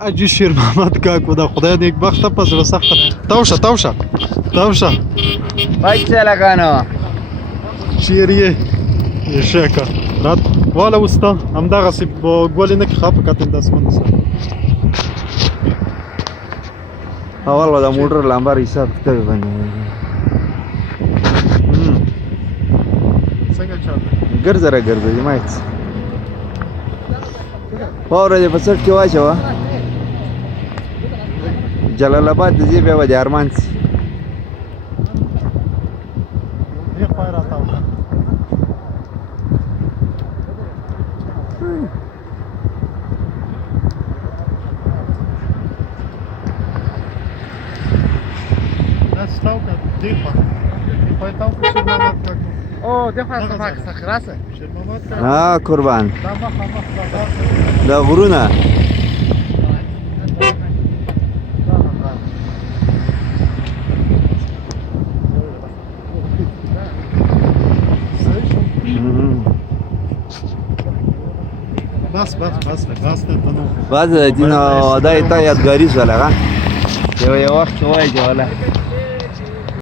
اجي شیر محمد کاکو دا خدای نیکبخته په زړه سخته تاوشه بچه لگانو چیرې یې شکه رات والا وستا همدغسې ګولې نه کې ښه په کتل داسې باندې سره اول به د موټر لمبر حساب کتاب باندې څنګه چل ګرځه را ګرځه ما هېڅ واوره دې په سټ کې واچوه جلال آباد ته ځې بیا به دې ارمان سي دې خوا یې راتاو کړه داسې تاو کړه دې خوا یې تاو کړه شیر محمد کاکو او دغه څه خلاصه شیر محمد کاکو ها قربان دا مخامخ دا غرونه بس ته نو بعد د دې نه دا یې تا یادګاري شوله ښه یو وخت کې وایي چې ولا